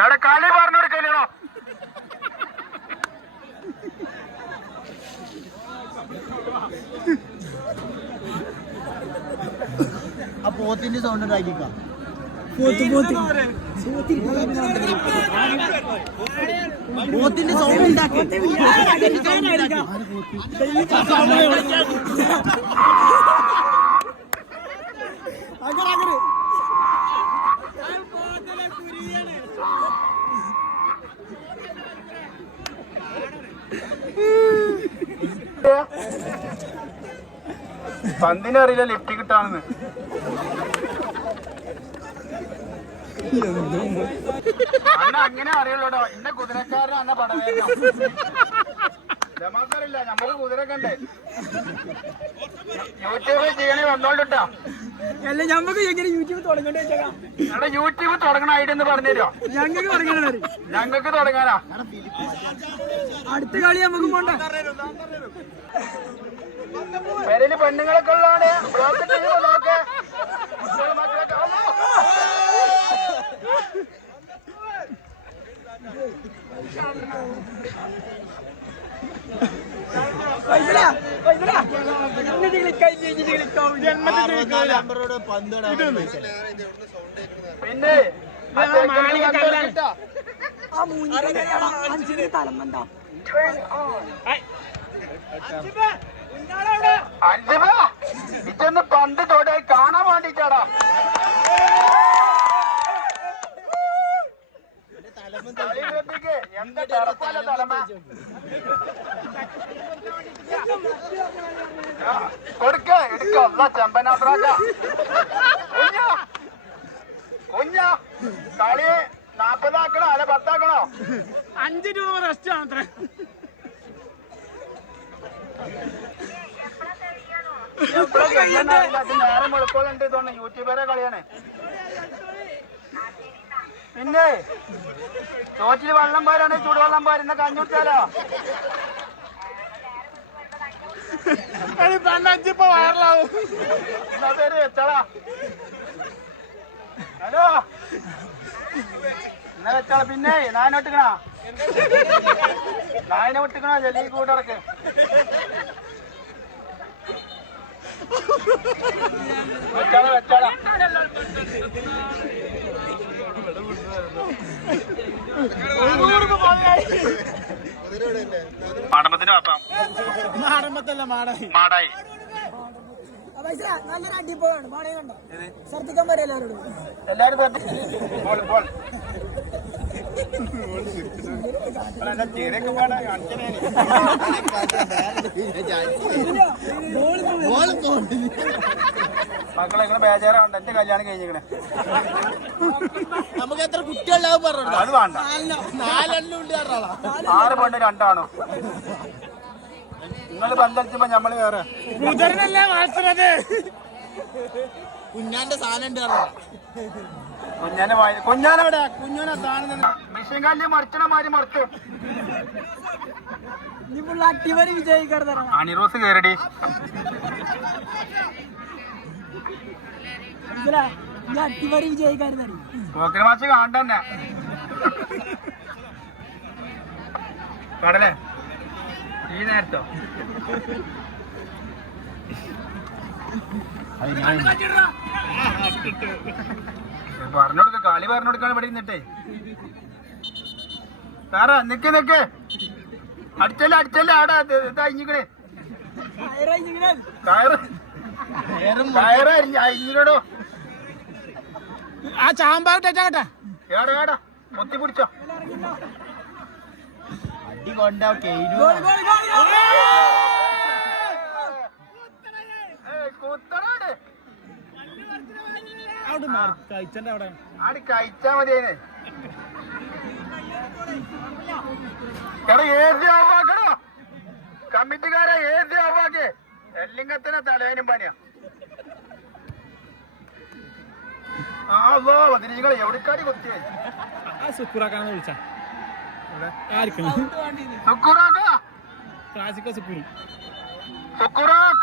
എവിടെ കളി പറഞ്ഞു കൊടുക്കല്ലോ ആ പോത്തിന്റെ സൗണ്ട് ഉണ്ടാക്കിക്കാം. പോത്തിന്റെ സൗണ്ട് ഉണ്ടാക്കി. പന്തിനറിയില്ല ലിഫ്റ്റ് കിട്ടാണെന്ന്. അങ്ങനെ അറിയുള്ളൂടോ. എന്റെ കുതിരക്കാരൻ അന്ന പടവേറില്ല നമ്മൾ കുതിര കണ്ടേ യൂട്യൂബ് ചെയ്യണേ വന്നോണ്ടിട്ടോ. അല്ല ഞമ്മക്ക് എങ്ങനെ യൂട്യൂബ് തുടങ്ങണ്ടേ ചേട്ടാ എടാ യൂട്യൂബ് തുടങ്ങണ ഐഡിയ എന്ന് പറഞ്ഞുതരോ ഞങ്ങൾക്ക് തുടങ്ങണത്. ഞങ്ങൾക്ക് തുടങ്ങാനാ? അടുത്ത കളി നമുക്ക് പോണ്ട. പെരയിൽ പെണ്ണുങ്ങളൊക്കെ ഉള്ളതാണ്. പിന്നെ ആ ചെക്കനെ കണ്ടുപിടിച്ചിട്ടാ. ആ on. അഞ്ജുമ, ഇതൊന്ന് പണ്ട് തൊടെ കാണാൻ വേണ്ടിട്ടാടാ. എന്താ തലമ? കൊടുക്ക എടുക്ക. അല്ല ചെമ്പനാത്രാജ കുഞ്ഞ കുഞ്ഞ. കളി അല്ല അല്ലെ പത്താക്കണോ അഞ്ച് രൂപ റെസ്റ്റ് ആണ് അത്ര. ഇവിടെ കഴിയണ്ടാവില്ല. അത് നേരം വെളുക്കോളുണ്ട് തോന്നുന്നു യൂട്യൂബറെ കളിയാണേ. പിന്നെ ചോറ്റിൽ വെള്ളം പാരാണ് ചൂടുവെള്ളം പാരുന്ന കഞ്ഞുട്ടാലോ അഞ്ചിപ്പോ വയറിലാവും. എന്നാ പേര്? വെച്ചാളാ ഹലോ? വെച്ചാള. പിന്നെ നായനെ വിട്ടിക്കണോ? നായനെ വിട്ടിക്കണോ? ജലീ കൂട്ടടക്ക്. വെച്ചാളാ വെച്ചാളാ. മാടമ്പത്തിന്റെ പാപ്പം മാടമ്പത്തല്ല മാടായി. മാടായി. നല്ലൊരു അടിപ്പോഴാണ് മാടേ കണ്ടോ? ശ്രദ്ധിക്കാൻ പറയാം എല്ലാവരോടും. മക്കളെ ഇങ്ങനെ ബേജാറാവണ്ട. എന്റെ കല്യാണം കഴിഞ്ഞിങ്ങനെ നമുക്ക് എത്ര കുട്ടികളുണ്ടാവും പറഞ്ഞു അത് വേണ്ട. നാലെണ്ണം. ഉണ്ട് പറഞ്ഞോളാം ആറ് പെണ്ണ് രണ്ടാണോ. നിങ്ങൾ പന്തളിച്ചുമ്പോ ഞമ്മൾ വേറെ. മുതിർന്നല്ലേ വളർത്തുന്നത് കുഞ്ഞാന്റെ സാധനം ഉണ്ട് കുഞ്ഞാനെ വായി- കുഞ്ഞാനെവിടെ കുഞ്ഞാനെ സാധനം മിഷൻ കല്ല് മറിച്ചണ മാതിരി മറിച്ചു. അട്ടിവരി അണിറോസ് പോക്കിന് മാച്ച് കാണണ്ടന്നെ കടലേ ഈ നേരത്തോ? പറഞ്ഞോടുക്ക പറഞ്ഞു പറഞ്ഞോടുക്കാണ് ഇവിടെ നിന്നിട്ടേ സാറാ നിക്ക് നിക്ക്. അടിച്ചല്ലേ അടിച്ചല്ലേ അവിടെ ഇതഞ്ഞിക്കണേ കയറ് കയറ് അഞ്ഞിടോ ആ ചാമ്പാകട്ടെ കേട്ടാ. ഏടാ ഏടാ മുത്തി പിടിച്ചോ. അടി കൊണ്ടാ കഴിച്ചന്റെ അവിടെ? ആടി കഴിച്ചാ മതിയേനെ. എടാ ഏസി ഓഫാക്കണോ കമ്മിറ്റിക്കാരെ ഏത് ഓഫാക്ക് എല്ലിങ്കത്തിന് തലേനും പനിയാ നിങ്ങൾ എവിടേക്കാടി ആ സുക്കുറാക്കാന്ന് വിളിച്ച. ആർക്കും സുക്കുറാക്ക? ക്ലാസിക്ക സുക്കുറി സുക്കുറാക്ക.